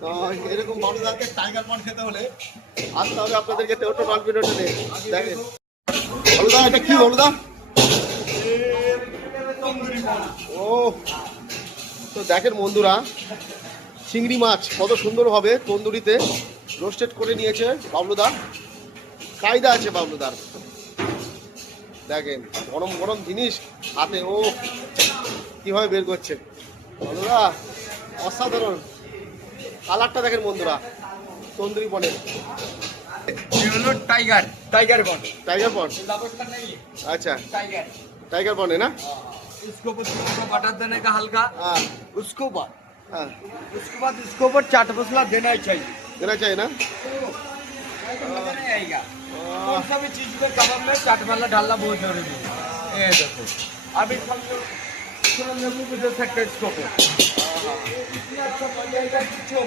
তো এরকম বাবলুদাকে টাইগার পন্ড খেতে হলে আসতে হবে আপনাদেরকে টোটো কনফিডেন্টে দেখেন। বাবলুদা এটা কি বাবলুদা? ও তো দেখেন বন্ধুরা, চিংড়ি মাছ কত সুন্দরভাবে তন্দুরিতে রোস্টেড করে নিয়েছে বাবলুদা। কায়দা আছে বাবলুদার। দেখেন গরম গরম জিনিস হাতে, ও কিভাবে বের করছে বাবলুদা, অসাধারণ। কালারটা দেখেন বন্ধুরা তন্দুরি পনের। Tiger tiger bond tiger pond, नहीं अच्छा टाइगर टाइगर पॉन्ड है ना? इसको ऊपर थोड़ा सा बटर देने का हल्का, हाँ उसको बाद हाँ उसके बाद इसके ऊपर चाट मसाला देना ही चाहिए, देना चाहिए ना? मजा नहीं आएगा। कौन सा भी चीज में कबाब में चाट मसाला डालना बहुत जरूरी है। ये देखो अभी हम लोग थोड़ा नींबू भी दे सकते हैं इसको ऊपर। इतना अच्छा बन जाएगा कि